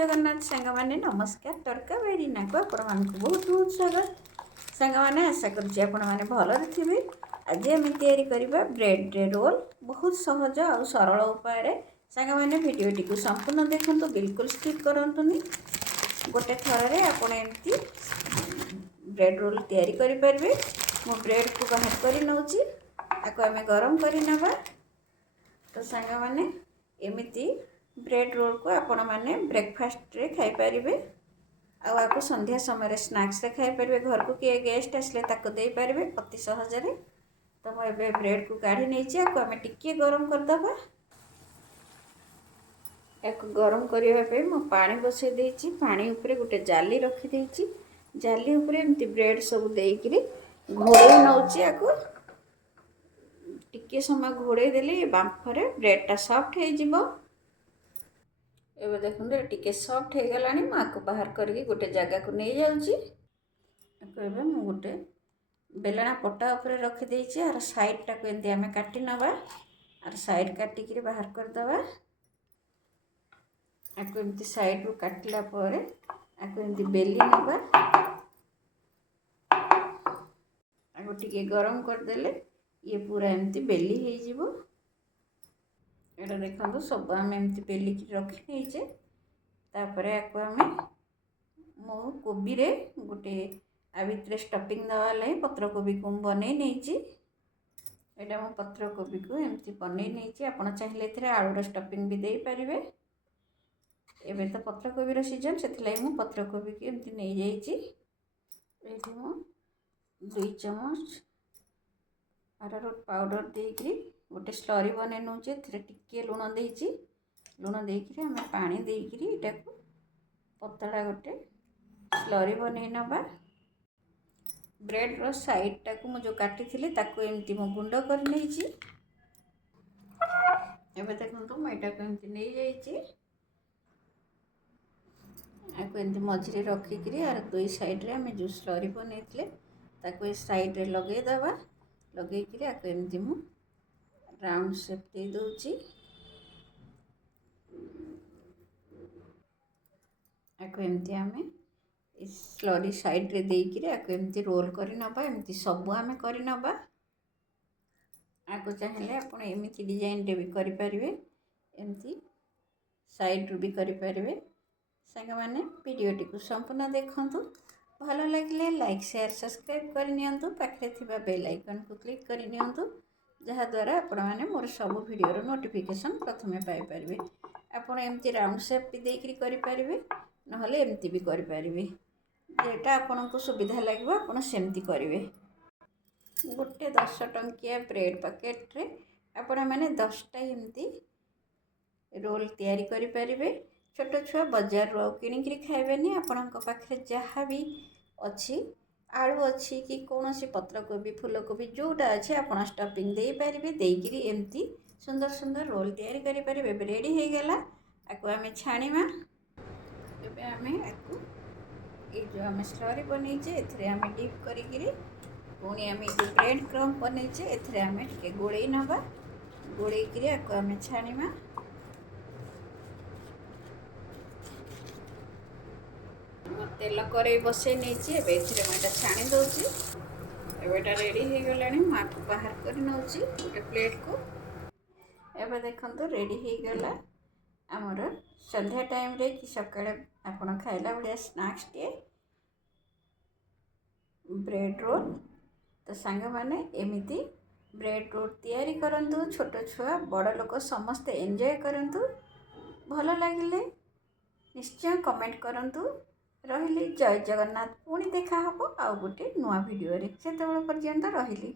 जगन्नाथ सांग मैंने नमस्कार तड़का बेरीना को आपण मानक बहुत बहुत स्वागत सांग मैंने आशा करुच्ची आपण मैंने भलरे थे। आज आम या ब्रेड रोल बहुत सहज और सरल उपाय सांग मैंने भिडटी को संपूर्ण देखूँ बिल्कुल स्किप करतुनि गोटे थर आपड़ एमती ब्रेड रोल तैयारी करें। मो ब्रेड को बाहर कर नौची आपको आम गरम करना तो सांग मैंने एमती ब्रेड रोल को आपण मैंने ब्रेकफास्ट रे खाई पारिबे आपको संध्या समय स्नैक्स रे खाई पारिबे घर को किए गेस्ट आसले ताको दे पारिबे अति सहज रे। तो मैं ब्रेड को काढ़ी नहीं आपको आम टिके गरम करदबा एक गरम करने मो पानी बसई देछि पानी उपरे गोटे जाली रखी देछि जाली उपरे एमती ब्रेड सब देकरी घोड़े नौछि आपको टिके समय घोड़े देले बांफरे ब्रेडटा सॉफ्ट हो जिवो। एबे देखते टिके सॉफ्ट हो गला मुझे बाहर करके गोटे जगह को नहीं जाऊँगी मु गोटे बेलना पटा उपर रखीदे आर साइडटा को एमती आम काटी नवा आर साइड काटिक बाहर करदे आपको एमती साइड रू काटला पर आपको एमती बेली नवा आपको टिके गरम करदेले ये पूरा एमती बेली हो जिवो। एटा देखो सब आम एमती बेलिक रखी नहींचे तापरे आपको आम मो कोबी रे गोटे आ भितर स्टफिंग दवा लगे पत्र कोबी को बनई नहीं एटा मो पत्र कोबी को एमती बनई नहीं आपड़ चाहिए आलूर स्टफिंग भी दे पारे। एबे तो पत्र कोबी रो सीजन से मु पत्र कोबी को एमती नहीं जाइए मु 2 चम्मच अरारोट पाउडर देकरी गोटे स्लरी बन नौचे टिके लुण देची लुण देकरी आम पानी देकरी एटा को पतला गोटे स्लरी बनई नवा ब्रेड रो साइड टाक जो काटी थी ताको एमती मो गुंड कर नहीं एबे देखो मुझे को एमती नहीं जाइए आपको एमती मझे रखिकी आर 2 साइड रे आम जो स्लरी बनई ताको साइड रे लगे दवा लगे आपको एमती मु राउंड शेप दे दूची आपको एमती आम स्लरी साइड रे देकरी आपको एमती रोल कर नबा एमती सबू आम कर नबा आपको चाहिए आप एमती डिजाइन रे भी करि परिबे एमती साइड रू भी करि परिबे। सांग माने वीडियोटी को संपूर्ण देखंतु भल लगे लाइक शेयर सब्सक्राइब करनियंतु पाखे थिबा बेल आइकन को क्लिक करनियंतु जहाँद्वारा आपण मैंने मोर सब वीडियोर नोटिफिकेशन प्रथमे पाई परिबे। आपण एमती राउंड शेप भी देकरी करि परिबे नहले एमती भी करि परिबे जेटा आपन को सुविधा लगे आपण सेमती करिवे। गोटे 10 टंकिया ब्रेड पैकेट रे आपण मैंने 10टा एमती रोल तैयारी करि परिबे। छोट छुआ बाजार रो किनिकरी खाइबेनी आपण पाखे जहाँ भी अच्छी आलू अच्छी कि कौन सी पत्र कोबी फूल कोबी जोटा अच्छे आप स्टफिंग दे पारे देकरी एमती सुंदर सुंदर रोल तैयारी करि परिबे। रेडी हो गला आपको आम छाणीमा एबे आम ये जो आम स्लरी बनईचे एथरे आम डिप करिकिरी पुणी आम जो ब्रेड क्रम्ब बनईचे एथरे आम टिके गोळेई नबा गोळेइकिरी आपको आम छाणीमा तेल कड़े बसई नहीं मुझे छाणी दूसरी एटा रेडी हो गला आपको बाहर कर नौची गोटे प्लेट को एवं देखो रेडी हो गला आमर संध्या टाइम रे कि सका आपड़ खाइला भाया स्नैक्स टे ब्रेड रोल। तो सांग माने एमती ब्रेड रोल तैयारी करंतु छोट छुआ बड़ लोक समस्ते एंजॉय करंतु भल लगिले निश्चय कमेंट करंतु। रही जय जगन्नाथ पुणी देखा हबो आउ गोटे नुआ वीडियो रे से पर्यंत रही।